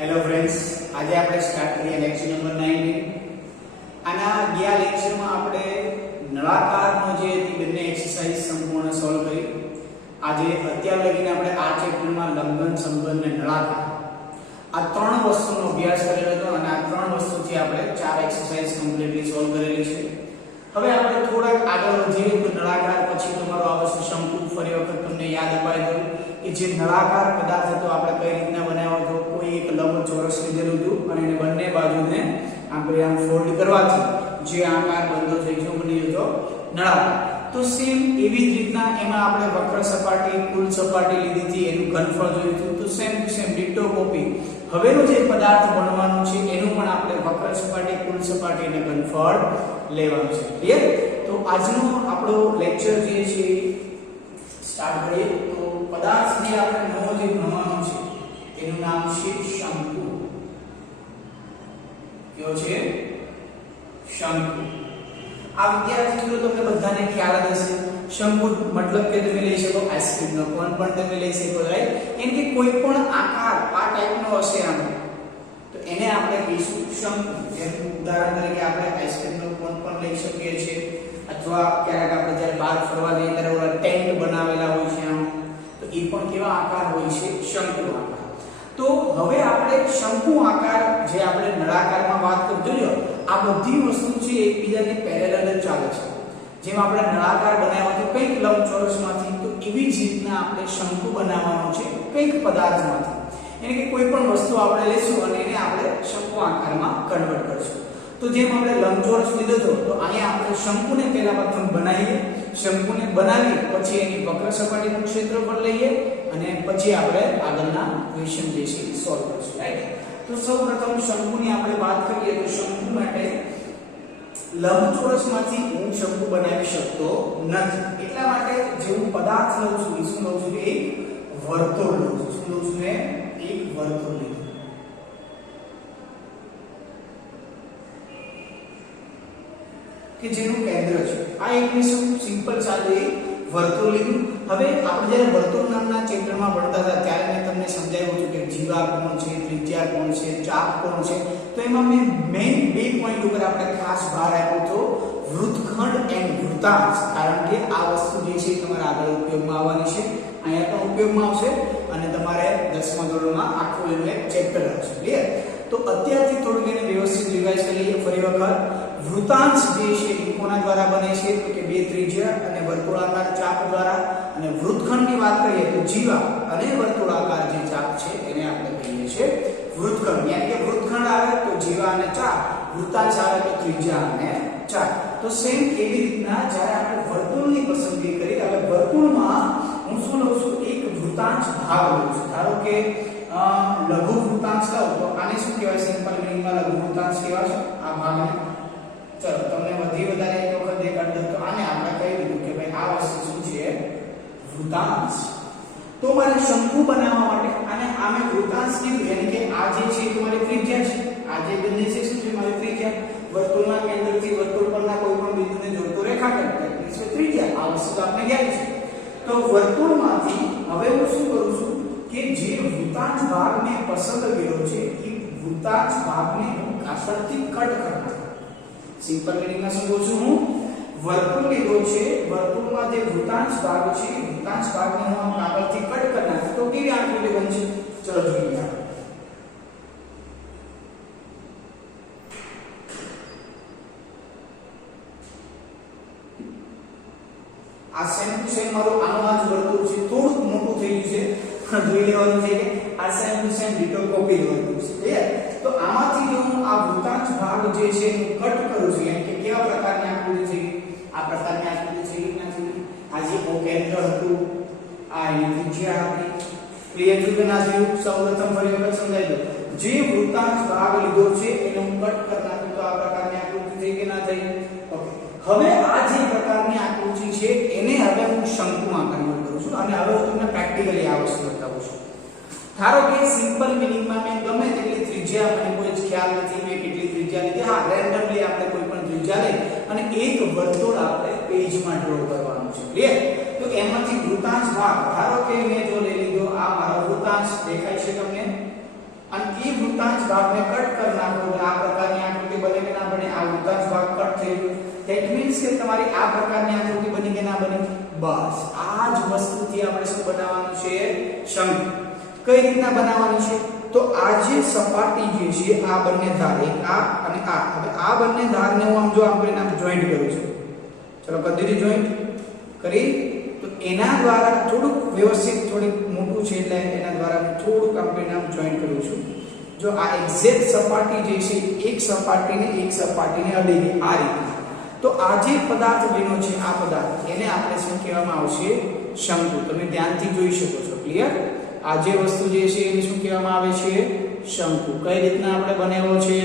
Hello friends, આજે આપણે start કરીએ લેક્ચર નંબર 19. આના ગયા લેક્ચરમાં આપણે નળાકારનો જે હતી બંને એક્સરસાઇઝ સંપૂર્ણ સોલ્વ કરી. આજે અત્યાર લગીને આપણે આ ચેપ્ટરમાં લંબન, સમઘન અને નળાકાર આ ત્રણ વસ્તુનો અભ્યાસ કરેલો હતો અને આ ત્રણ વસ્તુથી આપણે ચાર એક્સરસાઇઝ કમ્પ્લીટલી સોલ્વ કરેલી છે. હવે આપણે થોડાક આગળ વધીએ તો નળાકાર પછી તમારો આ વસ્તુ શંકુ ફરી વખત તમને યાદ અપાઈ દઉં કે જે નળાકાર પદાર્થ હતો આપણે કઈ રીતના બનાવ્યો હતો. કોઈ એક લંબચોરસ લીધેલું હતું અને એને બંને બાજુને આપણે આમ ફોલ્ડ કરવાથી જે આકાર બંધો થઈ ગયો બની ગયો નળાકાર. તો સેમ એવી જ રીતના એમાં આપણે વક્ર સપાટી, કુલ સપાટી લીધી હતી, એનું ઘનફળ જોયું હતું. તો same to same ditto copy હવેનો જે પદાર્થ બનવાનો છે એનું પણ આપણે વક્ર સપાટી, કુલ સપાટી અને ઘનફળ લેવાનું છે. ક્લિયર? તો આજનો આપણો લેક્ચર જે છે સ્ટાર્ટ કરીએ. તો પદાર્થને આપણે નવો જે ભણવાનો છે તેનું નામ છે શંકુ. કયો છે? શંકુ. આ વિદ્યાર્થી મિત્રો તમને બધાને ખ્યાલ જ હશે. શંકુ મતલબ કે તમે લઈ શકો આઈસ્ક્રીમનો કોન પણ તમે લઈ શકો, રાઈટ? એમ કે કોઈ પણ આકાર આ ટાઈપનો હશે આનો તો એને આપણે કહીશું શંકુ. જેમ ઉદાહરણ તરીકે આપણે આઈસ્ક્રીમનો કોન પણ લઈ શકીએ છીએ, અથવા ક્યારેક આપણે જ્યારે બહાર ફરવા જઈએ ત્યારે ઓલા ટેન્ટ બનાવેલા હોય છે આમ, તો એ પણ કેવા આકાર હોય છે? શંકુ આકાર. તો હવે આપણે શંકુ આકાર જે આપણે નળાકારમાં વાત કરી જોઈએ, આ બધી વસ્તુ છે એકબીજાને પેરેલલ જ ચાલે છે. જેમ આપણે નળાકાર બનાવ્યો હતો કંઈક લંબચોરસમાંથી, તો એવી જ રીતના આપણે શંકુ બનાવવાનો છે કંઈક પદાર્થમાંથી. એટલે કે કોઈ પણ વસ્તુ આપણે લેશું અને એને આપણે શંકુ આકારમાં કન્વર્ટ કરશું. તો જેમ આપણે લંબચોરસ લીધો હતો તો અહીંયા આપણે શંકુને પહેલા પ્રથમ બનાવીએ. શંકુને બનાવી પછી એની વક્ર સપાટીનું ક્ષેત્રફળ લઈએ અને પછી આપણે આગળના ક્વેશ્ચન જે છે એ સોલ્વ કરીશું, રાઈટ? તો સૌપ્રથમ શંકુની આપણે વાત કરીએ તો શંકુ માટે લંબચોરસમાંથી હું શંકુ બનાવી શકતો નથી. એટલા માટે જે હું પદાર્થ લઉં છું એ શું લઉં છું? એક વર્તુળ લઉં છું. શું લઉં છું? એક વર્તુળ લીધું કે જેનું કેન્દ્ર છે આ એક સિમ્પલ સાદું એક વર્તુળ લીધું. હવે આપણે જ્યારે વર્તુળ નામના ચેપ્ટરમાં ભણતા હતા ત્યારે મેં તમને સમજાવ્યું હતું કે જીવા કોણ છે, ત્રિજ્યા કોણ છે, ચાપ કોણ છે. તો એમાં મેં મેઇન બે પોઈન્ટ ઉપર આપણે ખાસ ભાર આપ્યો હતો, વૃત્તખંડ એન્ડ વૃત્તાંશ. કારણ કે આ વસ્તુ જે છે તમારે આગળ ઉપયોગમાં આવવાની છે, અહીંયા પણ ઉપયોગમાં આવશે અને તમારે 10મા ધોરણમાં આખું એનું એક ચેપ્ટર આવશે. ક્લિયર? તો અત્યારથી થોડુંક એને વ્યવસ્થિત રિવાઇઝ કરી લઈએ ફરી વખત. વૃત્તાંશ જે છે એ કોના દ્વારા બને છે? તો કે બે ત્રિજ્યા અને વર્તુળાકાર ચાપ દ્વારા. અને વૃત્તખંડની વાત કરીએ તો જીવા અને વર્તુળાકાર જે ચાપ છે એને આપણે કહીએ છીએ વૃત્તખંડ. યાની કે વૃત્તખંડ આવે તો જીવા અને ચાપ, વૃત્તાંશ આવે તો ત્રિજ્યા અને ચાપ. તો સેમ એવી રીતના જ્યારે આપણે વર્તુળની પસંદગી કરી, હવે વર્તુળમાં હું શું લઉં છું? એક વૃત્તાંશ ભાગ લઉં છું. ધારો કે લઘુ વૃત્તાંશ લઉં તો આને શું કહેવાય? સિમ્પલ મીનિંગમાં લઘુ વૃત્તાંશ કહેવાય આ ભાગને. ચલો તમને વધારે એક વખત દેખાડ દઉં તો આને આપણે કહી દીધું કે ભાઈ આ વસ્તુ શું છે? વૃત્તાંશ. તો મારે શંકુ બનાવવા માટે અને આમે વૃત્તાંશ કીધું, એટલે કે આ જે છે તમારી ત્રિજ્યા છે, આ જે બિંદુ છે શું છે? મારી ત્રિજ્યા. વર્તુળના કેન્દ્રથી વર્તુળ પરના કોઈ પણ બિંદુને જોડતો રેખાખંડ એટલે ત્રિજ્યા. આ વસ્તુ તો આપણે યાદ છે. તો વર્તુળમાંથી હવે હું શું કરું છું કે જે વૃત્તાંશ ભાગ મેં પસંદ કર્યો છે એ વૃત્તાંશ ભાગને હું કાતરથી કટ કરું. સિમ્પલ મીનિંગમાં શું કહું છું? હું વર્તુળ લીધો છે, વર્તુળમાં જે વૃત્તાંશ ભાગ છે એ વૃત્તાંશ ભાગને હું આમ કાગળથી કટ કરી નાખું તો કેવી આકૃતિ બનશે? ચલો જોઈએ. આ સેમ ટુ સેમ મારો આનો આ જ વર્તુળ છે, થોડું મોટું થઈ ગયું છે, જોઈ લેવાનું છે કે આ same to same ditto copy વર્તુળ છે. ક્લિયર? તો આમાંથી જો હું આ વૃત્તાંશ ભાગ જે છે હું કટ કરું છું, એટલે કે કેવા પ્રકારની આકૃતિ થઈ ગઈ? આ પ્રકારની આકૃતિ થઈ ગઈ નથી? આ જે કેન્દ્ર હતું, આ એની ત્રિજ્યા હતી. ક્લિયર થયું કે ના થયું? સૌપ્રથમ ફરી વખત સમજાવી દઉં. જે વૃત્તાંશ ભાગ લીધો છે એને હું કટ કરી નાખું તો આ પ્રકારની આકૃતિ થઈ કે ના થઈ? ઓકે. હવે આ જે પ્રકારની આકૃતિ છે એને હવે હું શંકુમાં કન્વર્ટ કરું છું અને હવે હું તમને પ્રેક્ટિકલી આ વસ્તુ બતાવું છું. ધારો કે સિમ્પલ મીનિંગમાં મેં ગમે તેટલી ત્રિજ્યા, મને કોઈ જ ખ્યાલ નથી મેં કેટલી ત્રિજ્યા લીધી, હા રેન્ડમલી આપણે કોઈ પણ ત્રિજ્યા લઈ અને એક વર્તુળ આપણે પેજમાં ડ્રો કરવાનું છે. ક્લિયર? તો એમાંથી વૃત્તાંશ ભાગ ધારો કે મેં જો લઈ લીધો આ મારો વૃત્તાંશ દેખાય છે તમને, અને એ વૃત્તાંશ વૃત્તાંશ ભાગને કટ કરી નાખો તો આ પ્રકારની આકૃતિ બને કે ના બને? આ વૃત્તાંશ ભાગ કટ થઈ ગયો. ધેટ મીન્સ કે તમારી આ પ્રકારની આકૃતિ બની કે ના બને? બસ આ જ વસ્તુથી આપણે શું બનાવવાનું છે? શંકુ. કઈ રીતના બનાવવાની છે? તો આ જે સપાટી જે છે આ બંને ધાર, એક આ અને આ, હવે આ બંને ધારને હું આમ જો આમ કરીને આમ જોઈન્ટ કરું છું. ચલો કરી દીધી જોઈન્ટ કરી. તો એના દ્વારા થોડુંક વ્યવસ્થિત થોડીક મોટું છે એટલે એના દ્વારા હું થોડુંક આમ કરીને આમ જોઈન્ટ કરું છું. જો આ એક્ઝેક્ટ સપાટી જે છે એક સપાટીને અડી ગઈ આ રીતે. તો આ જે પદાર્થ બન્યો છે આ પદાર્થ એને આપણે શું કહેવામાં આવશે? શંકુ. તમે ધ્યાનથી જોઈ શકો છો. ક્લિયર? આ જે વસ્તુ જે છે એને શું કહેવામાં આવે છે? શંકુ. કઈ રીતના આપણે બનાવ્યો છે?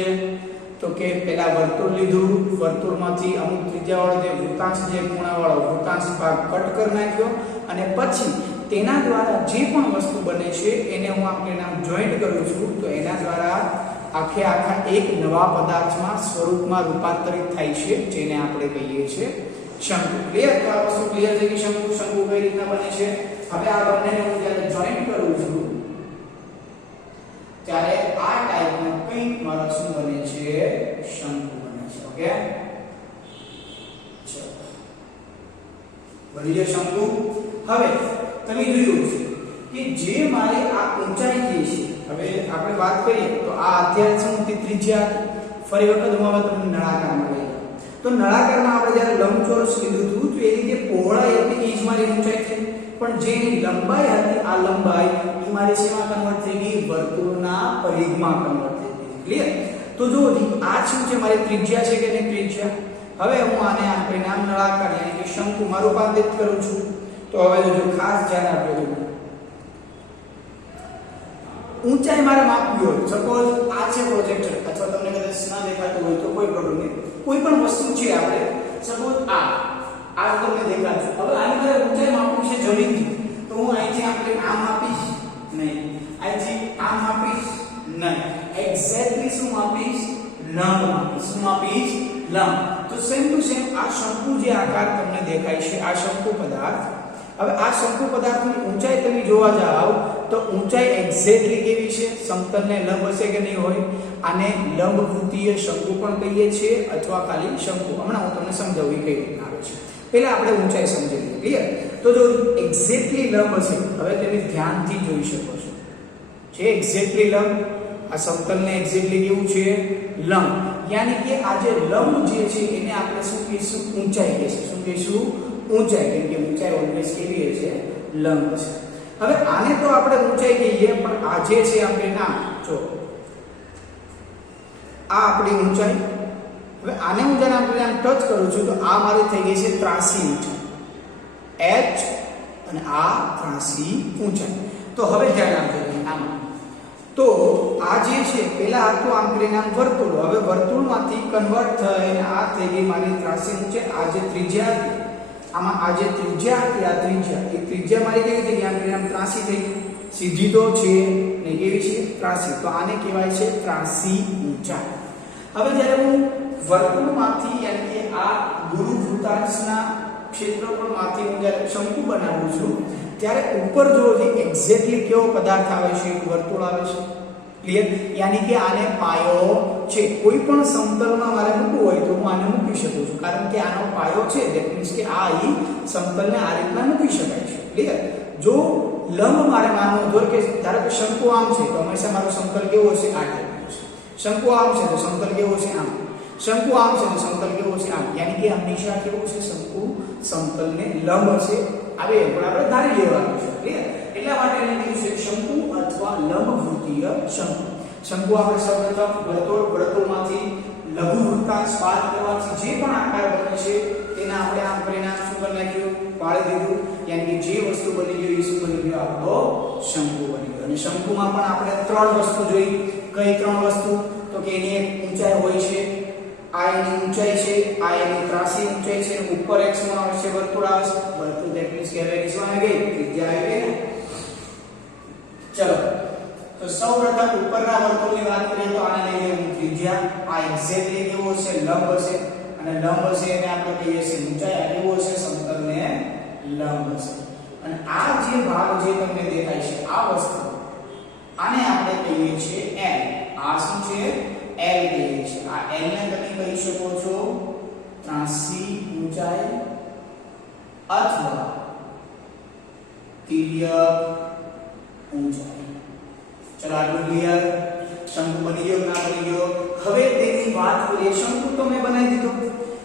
તો કે પહેલા વર્તુળ લીધું, વર્તુળમાંથી અમુક ત્રિજ્યાવાળો જે વૃત્તાંશ જે ખૂણાવાળો વૃત્તાંશ ભાગ કટ કરી નાખ્યો અને પછી તેના દ્વારા જે પણ વસ્તુ બને છે એને હું આપણે નામ જોઈન્ટ કરું છું. તો એના દ્વારા આખા એક નવા પદાર્થમાં સ્વરૂપમાં રૂપાંતરિત થાય છે જેને આપણે કહીએ છીએ શંકુ. ક્લિયર? તો આ વસ્તુ ક્લિયર થઈ ગઈ. શંકુ કઈ રીતના બને છે? હવે આ બંનેને હું જ્યારે જોઈન્ટ કરું છું ત્યારે આ ટાઈપનું કંઈક મારા શું બને છે? શંકુ બને છે. ઓકે, ચલો બની ગયો શંકુ. હવે તમે જોયું છે કે જે મારે આ ઊંચાઈ જે છે, હવે આપણે વાત કરીએ તો આ અત્યારે શું હતી? ત્રિજ્યા. ફરી વખત હું હવે તમને નળાકારમાં લઈ જાઉં. તો નળાકારમાં આપણે જ્યારે લંબચોરસ લીધું હતું તો એની જે પહોળાઈ હતી એ જ મારી ઊંચાઈ છે, પણ જે એની લંબાઈ હતી આ લંબાઈ એ મારી શેમાં કન્વર્ટ થઈ ગઈ? વર્તુળના પરિઘમાં કન્વર્ટ થઈ ગઈ. ક્લિયર? તો જો આ શું છે? મારી ત્રિજ્યા છે કે નહીં? ત્રિજ્યા. હવે હું આને આમ કરીને આમ નળાકાર યાની કે શંકુમાં રૂપાંતરિત કરું છું. તો હવે જો ખાસ ધ્યાન આપજો. ઊંચાઈ મારે માપવી હોય, સપોઝ આ છે પ્રોજેક્ટર, અથવા તમને કદાચ ના દેખાતું હોય તો કોઈ પ્રોબ્લેમ નહીં. કોઈ પણ વસ્તુ છે આપણે સપોઝ આ તમને દેખાતું. હવે આની મારે ઊંચાઈ માપવી છે જમીનથી. તો હું અહીંથી આપણે આમ માપીશ નહીં, અહીંથી આમ માપીશ નહીં. એક્ઝેક્ટલી શું માપીશ? લંબ માપીશ. શું માપીશ? લંબ. તો સેમ ટુ સેમ આ શંકુ જે આકાર તમને દેખાય છે આ શંકુ પદાર્થ. હવે આ શંકુ પદાર્થની ઊંચાઈ તમે જોવા જાવ તો ઊંચાઈ એક્ઝેક્ટલી કેવી છે? સમતલને લંબ હશે કે નહીં હોય? આને લંબવૃત્તીય શંકુ પણ કહીએ છીએ અથવા ખાલી શંકુ. હમણાં હું તમને સમજાવું કઈ રીતના આવે છે. પહેલા આપણે ઊંચાઈ સમજી લઈએ. ક્લિયર? તો જો એક્ઝેક્ટલી લંબ હશે, હવે તમે ધ્યાનથી જોઈ શકો છો છે એક્ઝેક્ટલી લંબ. આ સમતલને એક્ઝેક્ટલી કેવું છે? લંબ. યાની કે આ જે લંબ જે છે એને આપણે શું કહીશું? ઊંચાઈ કહીશું. શું કહીશું? ઊંચાઈ. કેમ કે ઊંચાઈ ઓલવેઝ કેવી છે? લંબ છે. હવે આને તો આપણે ઊંચાઈ કહીએ, પણ આ જે છે આપણે નામ જો આ આપણી ઊંચાઈ. હવે આને હું જ્યારે આપણે આમ ટચ કરું છું તો આ મારી થઈ ગઈ છે ત્રાસી ઊંચાઈ h અને આ ત્રાસી ઊંચાઈ. તો હવે ધ્યાન આપજો આમાં. તો આ જે છે પહેલા હતું આમ કરીને આમ વર્તુળ, હવે વર્તુળમાંથી કન્વર્ટ થઈને આ થઈ ગઈ મારી ત્રાસી ઊંચાઈ. આ જે ત્રિજ્યા હતી આમાં આ જે ત્રિજ્યા હતી આ ત્રિજ્યા મારી કેવી થઈ ગઈ? આમ કરીને આમ ત્રાસી થઈ ગઈ. સીધી તો છે ને કેવી છે? ત્રાસી. તો આને કહેવાય છે ત્રાસી ઊંચાઈ. હવે જ્યારે હું વર્તુળમાંથી યાની કે આ ગુરુ વૃત્તાંશના ક્ષેત્રફળમાંથી હું જ્યારે શંકુ બનાવું છું ત્યારે ઉપર જો એક્ઝેક્ટલી કેવો પદાર્થ આવે છે? વર્તુળ આવે છે. ક્લિયર? યાની કે આને પાયો છે. કોઈ પણ સમતલમાં મારે મૂકવું હોય તો હું આને મૂકી શકું છું, કારણ કે આનો પાયો છે. ધેટ મીન્સ કે આ અહીં સમતલને આ રીતના મૂકી શકાય છે. ક્લિયર? જો લંબ મારે માનવો હોય કે ધારો કે શંકુ આમ છે તો હંમેશા મારો સમતલ કેવો હશે? આ ટાઈપનો છે. શંકુ આમ છે તો સમતલ કેવો છે? આમ. શંકુ આમ છે તો સમતલ કેવો છે? આમ. યાની કે હંમેશા કેવો છે? શંકુ સમતલને લંબ હશે. આવે પણ આપણે ધારી લેવાનું છે. ક્લિયર? એટલા માટે એને કીધું છે શંકુ અથવા લંબવૃત્તીય શંકુ. શંકુ આપણે સૌપ્રથમ વર્તુળમાંથી લઘુ વૃત્તાંશ બાદ કરવાથી જે પણ આકાર બને છે તેના આપણે આમ પરિણામ શું કરી નાખ્યું? પાડી દીધું. યાની કે જે વસ્તુ બની ગઈ એ શું બની ગયો? આપણો શંકુ બની ગયો. અને શંકુમાં પણ આપણે ત્રણ વસ્તુ જોઈ. કઈ ત્રણ વસ્તુ? તો કે એની એક ઊંચાઈ હોય છે, આ એની ઊંચાઈ છે, આ એની ત્રાસી ઊંચાઈ છે, ઉપર x માં આવે છે વર્તુળ આવે છે. વર્તુળ ધેટ મીન્સ કે હવે શું આવી ગઈ? ત્રિજ્યા આવી ગઈ ને. ચલો તો સૌપ્રથમ ઉપરના વર્તુળની વાત કરીએ તો આને લઈએ હું ત્રિજ્યા. આ એક્ઝેક્ટલી કેવો છે? લંબ હશે. અને લંબ હશે એને આપણે કહીએ છીએ ઊંચાઈ. આ કેવો હશે? સમતલને લંબ હશે. અને આ જે ભાગ જે તમને દેખાય છે આ વસ્તુ આને આપણે કહીએ છીએ l. આ શું છે L કહીએ છીએ આ L ને તમે કહી શકો છો ત્રાંસી ઊંચાઈ અથવા તિર્યક ઊંચાઈ ચલો આટલું ક્લિયર શંકુ બની ગયો ના બની ગયો હવે તેની વાત કરીએ શંકુ તો મેં બનાવી દીધો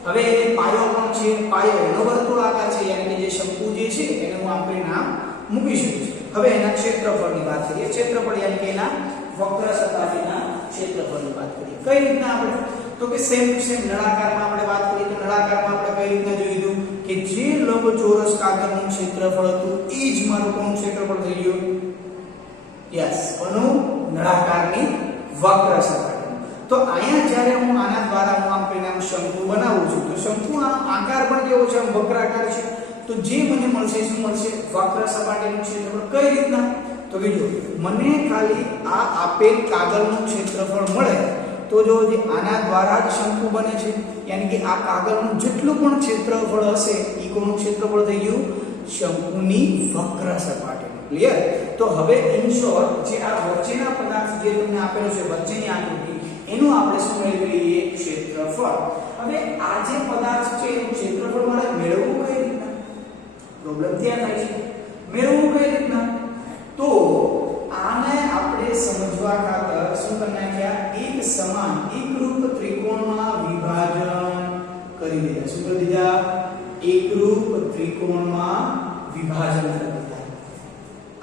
હવે એ પાયો પણ છે પાયો એનો વર્તુળાકાર છે યાની કે જે શંકુ જે છે એનું આપણે નામ મૂકી શકીએ હવે એના ક્ષેત્રફળની વાત કરીએ ક્ષેત્રફળ યાની કે એના વક્ર સપાટીના ક્ષેત્રફળની વાત કરીએ કઈ રીતના આપણે તો કે સેમ નળાકારમાં આપણે વાત કરીએ તો નળાકારમાં આપણે કઈ રીતના જોઈશું કે જે લંબચોરસ કાગળનું ક્ષેત્રફળ હતું એ જ મારું કોનું ક્ષેત્રફળ થઈ ગયું યસ કોનું નળાકારની વક્ર સપાટી તો અહીંયા જ્યારે હું આના દ્વારા હું આમ પરિણામ શંકુ બનાવું છું તો શંકુનો આકાર પણ કેવો છે વક્રાકાર છે તો જે મને મળશે શું મળશે વક્ર સપાટીનું ક્ષેત્રફળ કઈ રીતના તો કે જો મને ખાલી આ આપેલ કાગળનું ક્ષેત્રફળ મળે તો જો જે આના દ્વારા જ શંકુ બને છે યાની કે આ કાગળનું જેટલું પણ ક્ષેત્રફળ હશે એ કોનું ક્ષેત્રફળ થઈ ગયું શંકુની વક્ર સપાટી ક્લિયર તો હવે ઇન શોર્ટ જે આ વચ્ચેના પદાર્થ જે તમને આપેલો છે વચ્ચેની આકૃતિ એનું આપણે શું મેળવી લઈએ ક્ષેત્રફળ હવે આ જે પદાર્થ છે એનું ક્ષેત્રફળ મારે મેળવવું કઈ રીતના પ્રોબ્લેમ ત્યાં થાય છે મેળવવું કઈ રીતના તો આને આપણે સમજવા ખાતર શું કરી નાખ્યા એક સમાન એકરૂપ ત્રિકોણમાં વિભાજન કરી દીધા શું કરી દીધા એકરૂપ ત્રિકોણમાં વિભાજન કરી દીધા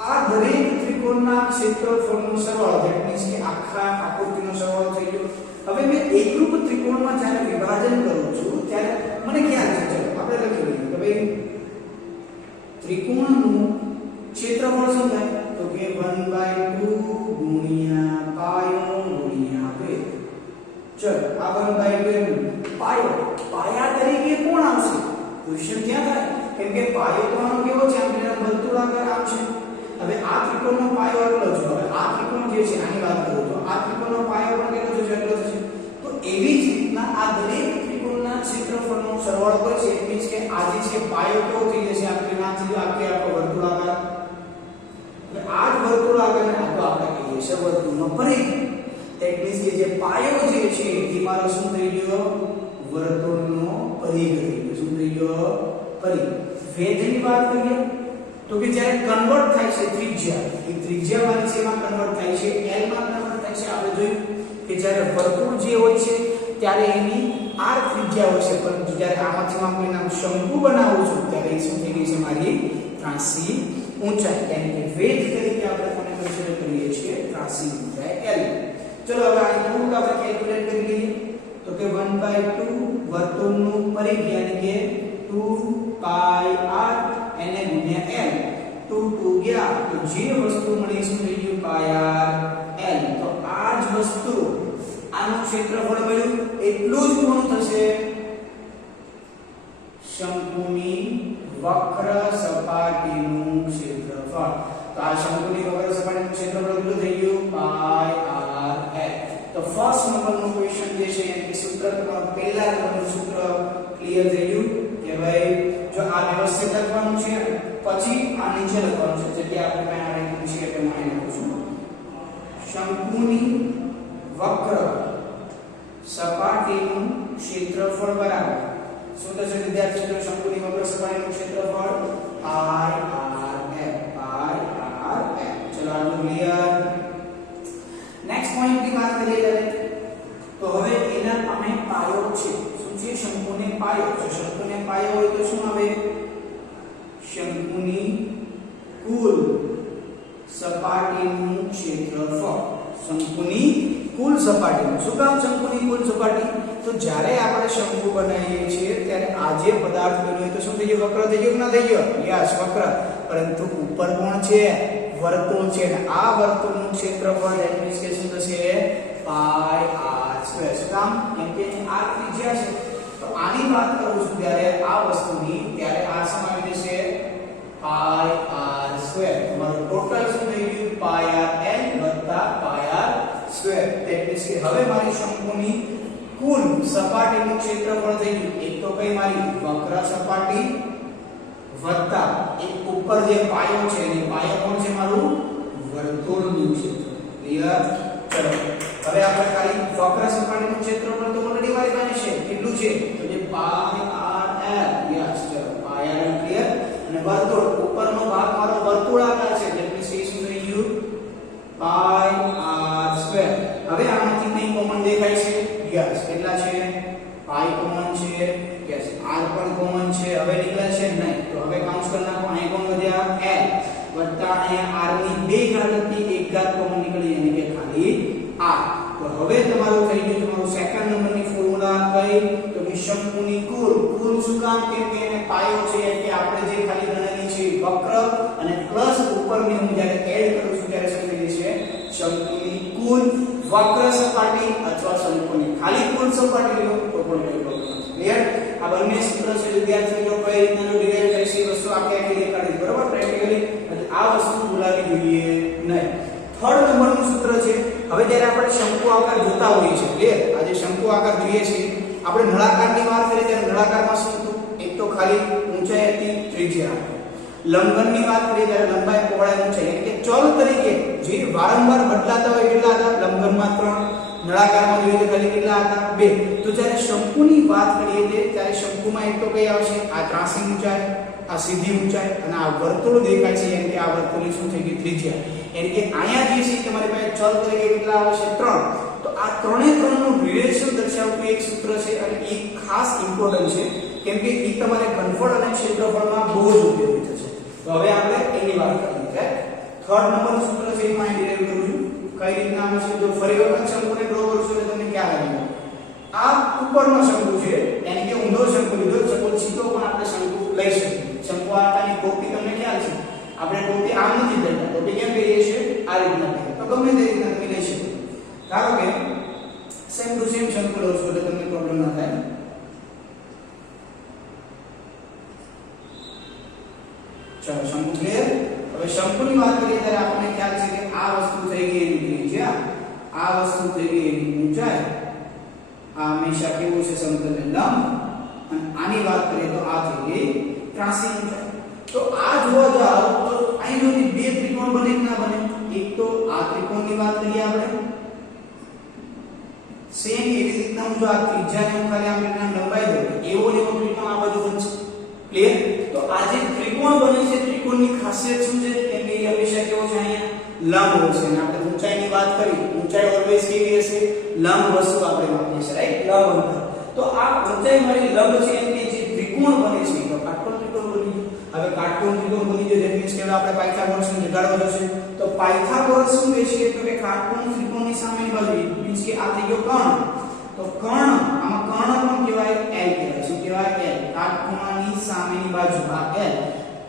આ દરેક ત્રિકોણના ક્ષેત્રફળનો સરવાળો ધેટ મીન્સ કે આખા આકૃતિનો સરવાળો થઈ ગયો હવે મેં એકરૂપ ત્રિકોણમાં જ્યારે વિભાજન કરું છું ત્યારે મને ખ્યાલ છે ચલો આપણે લખી લઈએ કે ભાઈ ત્રિકોણનું ક્ષેત્રફળ શું થાય તો કે 1/2 ગુણ્યા પાયો ગુણ્યા વેધ ચલો આ 1/2 પાયા તરીકે કોણ આવશે ક્વેશ્ચન ક્યાં થાય કેમ કે પાયો તો આનો કેવો છે આપણે વર્તુળાકાર આવશે હવે આ ત્રિકોણનો પાયો આટલો છે હવે આ ત્રિકોણ જે છે આની વાત કરું તો આ ત્રિકોણનો પાયો પણ કેટલો છે એટલો છે તો એવી જ રીતના આ દરેક ત્રિકોણના ક્ષેત્રફળનો સરવાળો કરે છે એટલે કે આ જે છે પાયો કેવો થઈ જશે આપણે નાથી આખે આખો વર્તુળાકાર એટલે આ જ વર્તુળાકારને આપણે કહીએ છીએ વર્તુળનો પરિઘ ધેટ મીન્સ કે જે પાયો જે છે એ મારો શું થઈ ગયો વર્તુળનો પરિઘ થઈ ગયો શું થઈ ગયો પરિઘ વેધની વાત કરીએ તો કે જ્યારે કન્વર્ટ થાય છે ત્રિજ્યા એ ત્રિજ્યામાંથી શેમાં કન્વર્ટ થાય છે L માં કન્વર્ટ થાય છે આપણે જોયું કે જ્યારે વર્તુળ જે હોય છે ત્યારે એની r ત્રિજ્યા હોય છે પરંતુ જ્યારે આમાંથી આપણે નામ શંકુ બનાવું છું ત્યારે એ શું થઈ ગઈ છે મારી ત્રાંસી ઊંચાઈ યાની કે વેધ તરીકે આપણે કોને કન્સિડર કરીએ છીએ ત્રાંસી ઊંચાઈ L ચલો હવે આને થોડુંક આપણે કેલ્ક્યુલેટ કરી લઈએ તો કે 1/2 વર્તુળનું પરિઘ યાની કે 2 પાઈ r એને ગુણ્યા l 2 ગયા તો જે વસ્તુ મળી શું થઈ ગયું પાઈ r l તો આ જ વસ્તુ આનું ક્ષેત્રફળ મળ્યું એટલું જ કોણ થશે શંકુની વક્ર સપાટીનું ક્ષેત્રફળ તો આ શંકુની વક્ર સપાટીનું ક્ષેત્રફળ કેટલું થઈ ગયું પાઈ r l તો ફર્સ્ટ નંબરનો ક્વેશ્ચન જે છે કે સૂત્ર તમારું પહેલા નંબરનું સૂત્ર ક્લિયર થઈ ગયું કે ભાઈ જો આ વ્યવસ્થિત લખવાનું છે પછી આ નીચે લખવાનું છે એટલે આપણે મેં આ લખ્યું છે એટલે માની લખું છું શંકુની વક્ર સપાટીનું ક્ષેત્રફળ બરાબર શું થશે વિદ્યાર્થી મિત્રો શંકુની વક્ર સપાટીનું ક્ષેત્રફળ પાઈ r l ચલો આનું ક્લિયર નેક્સ્ટ પોઈન્ટ ની વાત કરીએ ત્યારે તો હવે એના અમે પાયો છે શું છે શંકુને પાયો જો શંકુને પાયો હોય તો શું આવે શંકુની કુલ સપાટીનું ક્ષેત્રફળ શંકુની કુલ સપાટીનું શું કામ શંકુની કુલ સપાટી તો જ્યારે આપણે શંકુ બનાવીએ છીએ ત્યારે આ જે પદાર્થ બન્યો તો શું થઈ ગયો વક્ર થઈ ગયો કે ના થઈ ગયો યસ વક્ર પરંતુ ઉપર કોણ છે વર્તુળ છે અને આ વર્તુળનું ક્ષેત્રફળ ધેટ મીન્સ કે શું થશે પાઈ r² શું કામ કેમ કે આ ત્રિજ્યા છે તો આની વાત કરું છું ત્યારે આ વસ્તુની ત્યારે આ સમાવી જશે પાઈ r² તમારું ટોટલ શું થઈ ગયું પાઈ r l pi r² that means કે હવે મારી શંકુની કુલ સપાટીનું ક્ષેત્રફળ થઈ ગયું એક તો કઈ મારી વક્ર સપાટી વત્તા એક ઉપર જે પાયો છે અને પાયો કોણ છે મારું વર્તુળનું ક્ષેત્ર ક્લિયર ચલો હવે આપણે ખાલી વક્ર સપાટીનું ક્ષેત્રફળ તો ઓલરેડી મારી પાસે છે કેટલું છે તો જે પાઈ r l યસ ચલો પાઈ r l ક્લિયર અને વર્તુળ ઉપરનો ભાગ મારો વર્તુળાકાર છે એટલે c શું થઈ ગયું પાઈ r સ્ક્વેર હવે આમાંથી કઈ કોમન દેખાય છે યસ કેટલા છે પાઈ કોમન છે યસ r પણ કોમન છે હવે નીકળે છે નહીં તો હવે કાઉન્ટ કરી નાખો અહીં કોણ વધ્યા l વત્તા અહીંયા r ની બે ઘાત હતી એક ઘાત કોમન નીકળી એટલે કે ખાલી r તો હવે તમારું થઈ ગયું તમારું સેકન્ડ નંબરની ફોર્મ્યુલા કઈ તો કે શંકુની કુલ શું કામ કેમ કે એને પાયો છે એટલે આપણે જે ખાલી ગણેલી છે વક્ર અને પ્લસ ઉપરની હું જ્યારે એડ કરું છું ત્યારે શું થઈ જશે શંકુની કુલ વક્ર સપાટી અથવા શંકુની ખાલી કુલ સપાટી લો તો પણ કઈ પ્રોબ્લેમ નથી ક્લિયર આ બંને સૂત્ર છે વિદ્યાર્થીઓ કઈ રીતના ડિરાઈવ થઈ છે વસ્તુ આખી આખી દેખાડી બરાબર પ્રેક્ટિકલી એટલે આ વસ્તુ ભૂલાવી જોઈએ નહીં થર્ડ નંબરનું સૂત્ર છે હવે જ્યારે આપણે શંકુ આકાર જોતા હોઈએ છીએ ક્લિયર આ જે શંકુ આકાર જોઈએ છે આપણે નળાકારની વાત કરીએ ત્યારે નળાકારમાં શું હતું એક તો ખાલી ઊંચાઈ હતી ત્રિજ્યા લંબનની વાત કરીએ ત્યારે લંબાઈ પહોળાઈ ઊંચાઈ એટલે કે ચલ તરીકે જે વારંવાર બદલાતા હોય કેટલા હતા લંબનમાં 3 નળાકારમાં જોઈએ તો ખાલી કેટલા હતા 2 તો જ્યારે શંકુની વાત કરીએ ત્યારે શંકુમાં એક તો કઈ આવશે આ ત્રાસી ઊંચાઈ આ સીધી ઊંચાઈ અને આ વર્તુળ દેખાય છે એટલે કે આ વર્તુળની શું થઈ ગઈ ત્રિજ્યા એટલે કે અહીંયા જે છે તમારી પાસે ચલ તરીકે કેટલા આવશે 3 તો આ ત્રણે ત્રણનું રિલેશન દર્શાવતું એક સૂત્ર છે અને એ ખાસ ઇમ્પોર્ટન્ટ છે કેમ કે એ તમારે ઘનફળ અને ક્ષેત્રફળમાં બહુ જ ઉપયોગી થશે તો હવે આપણે એની વાત કરીએ છે થર્ડ નંબરનું સૂત્ર છે એ માં ડિરાઈવ કરું છું કઈ રીતના આવે છે જો ફરી વખત શંકુને ડ્રો કરું છું એટલે તમને ખ્યાલ આવી જાય આ ઉપરનો શંકુ છે એટલે કે ઊંધો શંકુ લીધો સપોઝ સીધો પણ આપણે શંકુ લઈ શકીએ શંકુ આકારની ટોપી તમને ખ્યાલ છે આપણે ટોપી આમ નથી લેતા ટોપી કેમ કરીએ છીએ આ રીતના તો ગમે તે રીતના તમે લઈ શકો ધારો કે સેમ ટુ સેમ શંકુ લો છો એટલે તમને પ્રોબ્લેમ ના થાય ચાલો શંકુ ક્લિયર હવે શંકુની વાત કરીએ ત્યારે આપણને ખ્યાલ છે કે આ વસ્તુ થઈ ગઈ એની ત્રિજ્યા આ વસ્તુ થઈ ગઈ એની ઊંચાઈ આ હંમેશા કેવું છે સમતલ લંબ અને આની વાત કરીએ તો આ થઈ ગઈ ત્રાસી ઊંચાઈ તો આ જોવા જાવ તો અહીં બે ત્રિકોણ બને કે ના બને એક તો આ ત્રિકોણની વાત કરીએ આપણે સેમ એવી રીતના હું જો આ ત્રિજ્યાને હું ખાલી આમ રીતના લંબાઈ દઉં એવો ને એવો ત્રિકોણ આ બાજુ બનશે ક્લિયર તો આ જે ત્રિકોણ બને છે ત્રિકોણની ખાસિયત શું છે કે એ હંમેશા કેવો છે અહીંયા લંબ હશે અને આપણે ઊંચાઈની વાત કરી ઊંચાઈ ઓલવેઝ કેવી હશે લંબ વસ્તુ આપણે માપીએ છીએ રાઈટ લંબ અંતર તો આ ઊંચાઈ મારી લંબ છે એટલે જે ત્રિકોણ બને છે તો કાટકોણ ત્રિકોણ બની હવે કાટકોણ ત્રિકોણ બની ગયો એટલે કે આપણે પાયથાગોરસને જગાડવો જોશે તો પાયથાગોરસ શું કહે છે તો કે કાટકોણ ત્રિકોણની સામેની બાજુ મીન્સ કે આ થઈ ગયો કર્ણ તો કર્ણ આમાં કર્ણ પણ કહેવાય l કહેવાય શું કહેવાય l કાટકોણની સામેની બાજુ આ l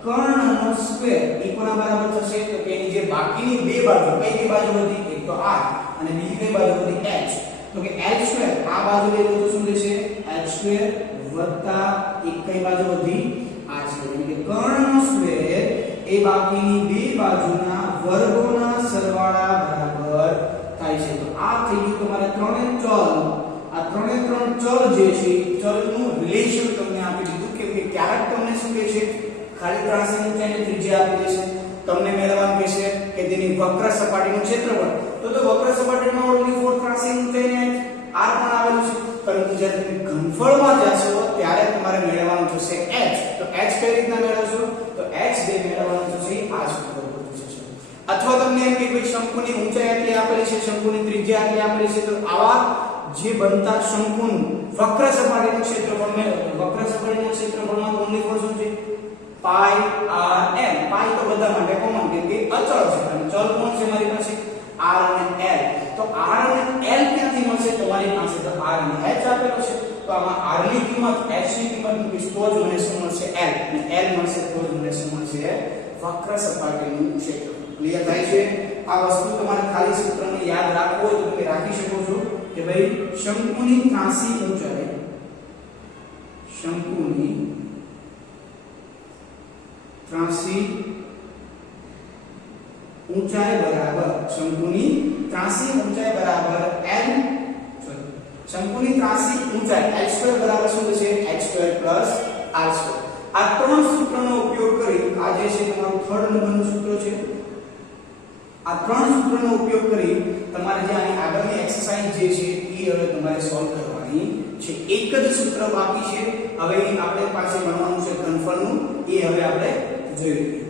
કર્ણનો સ્ક્વેર એ કોના બરાબર થશે તો કે એની જે બાકીની બે બાજુ કઈ બાજુ હતી એક તો r અને બીજી કઈ બાજુ હતી h તો કે l સ્ક્વેર આ બાજુ લેવું તો શું થશે l સ્ક્વેર વત્તા એક કઈ બાજુ હતી r સ્ક્વેર એટલે કે કર્ણનો સ્ક્વેર એ બાકીની બે બાજુના વર્ગોના સરવાળા બરાબર થાય છે તો આ થઈ ગયું તમારે ત્રણે ચલ આ ત્રણે ત્રણ ચલ જે છે ચલનું રિલેશન તમને આપી દીધું કે ક્યારેક તમને શું કહે છે ખાલી ત્રાસી ઊંચાઈની ત્રિજ્યા આપી દેશે તમને મેળવવાનું કહેશે કે તેની વક્ર સપાટીનું ક્ષેત્રફળ તો વક્ર સપાટીમાં ઓલરેડી 4 ત્રાસી ઊંચાઈને r પણ આવેલું છે પરંતુ જ્યારે તમે ઘનફળમાં જશો ત્યારે તમારે મેળવવાનું થશે h તો h કઈ રીતના મેળવશો તો h જે મેળવવાનું થશે આ સૂત્ર પરથી થશે અથવા તમને એમ કે ભાઈ શંકુની ઊંચાઈ આટલી આપેલી છે શંકુની ત્રિજ્યા આટલી આપેલી છે તો આવા જે બનતા શંકુનું વક્ર સપાટીનું ક્ષેત્રફળ મેળવો વક્ર સપાટીના ક્ષેત્રફળમાં ઓન્લી ફોર શું છે પાઈ r m પાઈ તો બધા માટે કોમન કેમ કે અચળ છે અને ચલ કોણ છે મારી પાસે r અને l તો r અને l ક્યાંથી મળશે તમારી પાસે તો r અને h આપેલો છે તો આમાં r ની કિંમત h ની કિંમત મૂકીશ તો જ મને શું મળશે l અને l મળશે તો જ મને શું મળશે વક્ર સપાટીનું ક્ષેત્રફળ ક્લિયર થાય છે આ વસ્તુ તમારે ખાલી સૂત્રને યાદ રાખવું હોય તો તમે રાખી શકો છો કે ભાઈ શંકુની ત્રાસી ઊંચાઈ શંકુની ત્રાસી ઊંચાઈ બરાબર શંકુની ત્રાસી ઊંચાઈ બરાબર l શંકુની ત્રાસી ઊંચાઈ l² બરાબર શું થશે h² + r². આ ત્રણ સૂત્રનો ઉપયોગ કરી આ જે છે તમારું થર્ડ નંબરનું સૂત્ર છે આ ત્રણ સૂત્રનો ઉપયોગ કરી તમારે જે આની આગળની એક્સરસાઇઝ જે છે એ હવે તમારે સોલ્વ કરવાની છે. એક જ સૂત્ર બાકી છે. હવે આપણે પાસે ભણવાનું છે ઘનફળનું, એ હવે આપણે જોઈ લઈએ.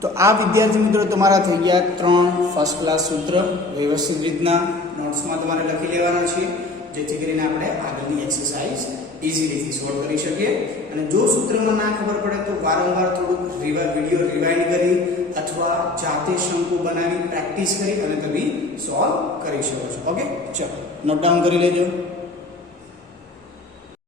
તો આ વિદ્યાર્થી મિત્રો તમારા થઈ ગયા 3 ફર્સ્ટ ક્લાસ સૂત્ર. વ્યવસ્થિત રીતના નોટ્સમાં તમારે લખી લેવાના છે, જેથી કરીને આપણે આગળની એક્સરસાઇઝ ઇઝીલીથી સોલ્વ કરી શકીએ. અને જો સૂત્રમાં ના ખબર પડે તો વારંવાર થોડુંક વિડિયો રિવાઇન્ડ કરી અથવા જાતે શંકુ બનાવી પ્રેક્ટિસ કરી અને તમે સોલ્વ કરી શકો છો. ઓકે, ચલો નોટ ડાઉન કરી લેજો.